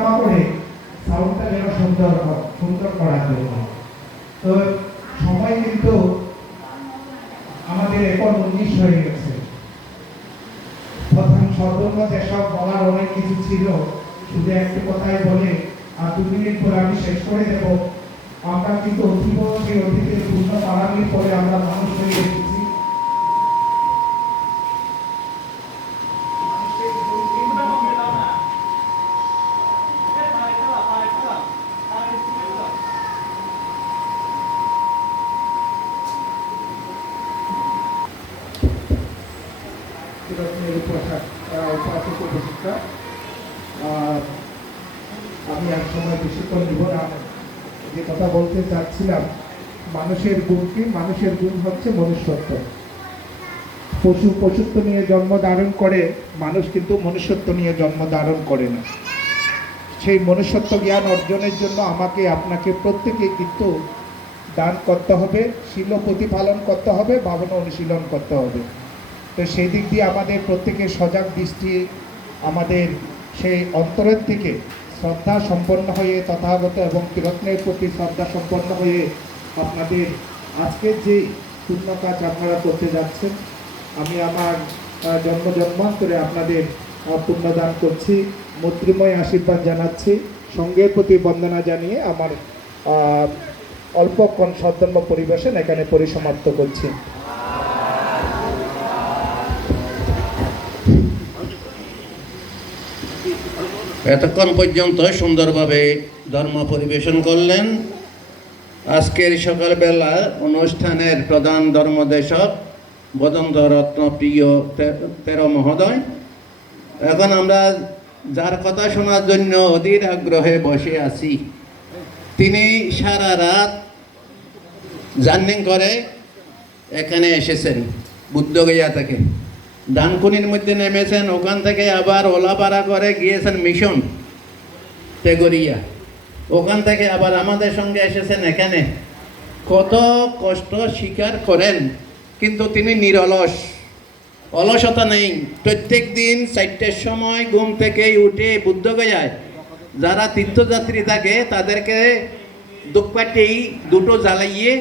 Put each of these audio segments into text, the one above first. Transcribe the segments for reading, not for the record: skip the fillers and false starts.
ওঠানামা করে সাউন্ডটা যেন সুন্দর করার জন্য। তো সময় কিন্তু আমাদের এখন 19 হয়ে গেছে। প্রথম সর্বর্ণ যেসব বলার অনেক কিছু ছিল, শুধু একটু কথাই বলে আর 2 মিনিট পরে আমি শেষ করে দেব। আমরা কিন্তু সেই অতীতের পূর্ণ পারামির পরে আমরা মানুষ হয়ে এসেছি। আমি এক সময় বেশিক্ষণ নিব না। যে কথা বলতে চাচ্ছিলাম, মানুষের গুণ কি? মানুষের গুণ হচ্ছে মনুষ্যত্ব। পশুত্ব নিয়ে জন্ম ধারণ করে, মানুষ কিন্তু মনুষ্যত্ব নিয়ে জন্ম ধারণ করে না। সেই মনুষ্যত্ব জ্ঞান অর্জনের জন্য আমাকে আপনাকে প্রত্যেকে কিন্তু দান করতে হবে, শীল প্রতিপালন করতে হবে, ভাবনা অনুশীলন করতে হবে। তো সেই দিক দিয়ে আমাদের প্রত্যেকের সজাগ দৃষ্টি, আমাদের সেই অন্তরের থেকে শ্রদ্ধা সম্পন্ন হয়ে তথাগত এবং ত্রিরত্নের প্রতি শ্রদ্ধা সম্পন্ন হয়ে আপনাদের আজকের যে পূর্ণ কাজ আপনারা করতে যাচ্ছেন, আমি আমার জন্মান্তরে আপনাদের পুণ্যদান করছি, মৈত্রীময় আশীর্বাদ জানাচ্ছি, সঙ্গের প্রতি বন্দনা জানিয়ে আমার অল্পক্ষণ সদ্ধর্ম পরিবেশন এখানে পরিসমাপ্ত করছি। এতক্ষণ পর্যন্ত সুন্দরভাবে ধর্ম পরিবেশন করলেন। আজকের সকালবেলা অনুষ্ঠানের প্রধান ধর্মদেশক বদন্ত রত্ন প্রিয় তেরো মহোদয়। এখন আমরা যার কথা শোনার জন্য অধীর আগ্রহে বসে আছি, তিনি সারা রাত জার্নি করে এখানে এসেছেন বুদ্ধগয়া থেকে। ডানকুনির মধ্যে নেমেছেন, ওখান থেকে আবার ওলাপাড়া করে গিয়েছেন মিশন তেগরিয়া, ওখান থেকে আবার আমাদের সঙ্গে এসেছেন এখানে। কত কষ্ট স্বীকার করেন, কিন্তু তিনি নিরলস, অলসতা নেই। প্রত্যেক দিন 4টের সময় ঘুম থেকে উঠে বুদ্ধগয়ায় যারা তীর্থযাত্রী থাকে তাদেরকে দুপাটি দুটো জ্বালাইয়ে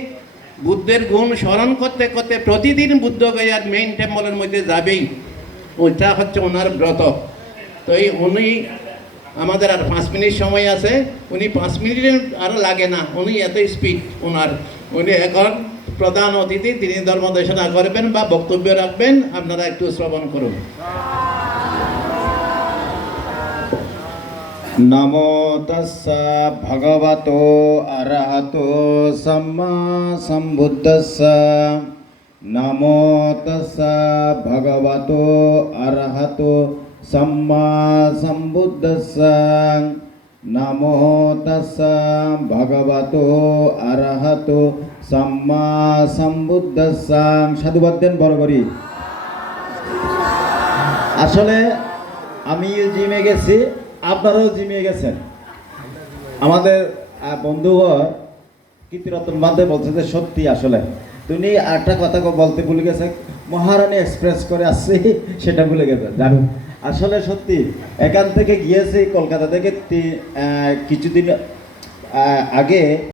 বুদ্ধের গুণ স্মরণ করতে করতে প্রতিদিন বুদ্ধগয়ার মেইন টেম্পলের মধ্যে যাবেই। ওইটা হচ্ছে ওনার ব্রত। তো উনি আমাদের আর 5 মিনিট সময় আছে, উনি 5 মিনিটের আরও লাগে না, উনি এত স্পিড ওনার। উনি এখন প্রধান অতিথি, তিনি ধর্মদেশনা করবেন বা বক্তব্য রাখবেন, আপনারা একটু শ্রবণ করুন। নমো তস্সা ভগবতো অরহতো সম্মা সম্বুদ্ধস্সা। নমো তস্সা ভগবতো অরহতো সম্মা সম্বুদ্ধস্সা। নমো তস্সা ভগবতো অরহতো সম্মা সম্বুদ্ধস্সা। সাধুবাদ দেন বড় করি। আসলে আমি জিমে গেছি, আপনারাও জিমে গেছেন। আমাদের বন্ধু কীর্তিরতন বান্ধব বলছে যে সত্যি আসলে তুমি একটা কথা বলতে ভুলে গেছে, মহারানী এক্সপ্রেস করে আসছি সেটা ভুলে গেছে। জানুন আসলে সত্যি এখান থেকে গিয়েছি কলকাতা থেকে কিছুদিন আগে।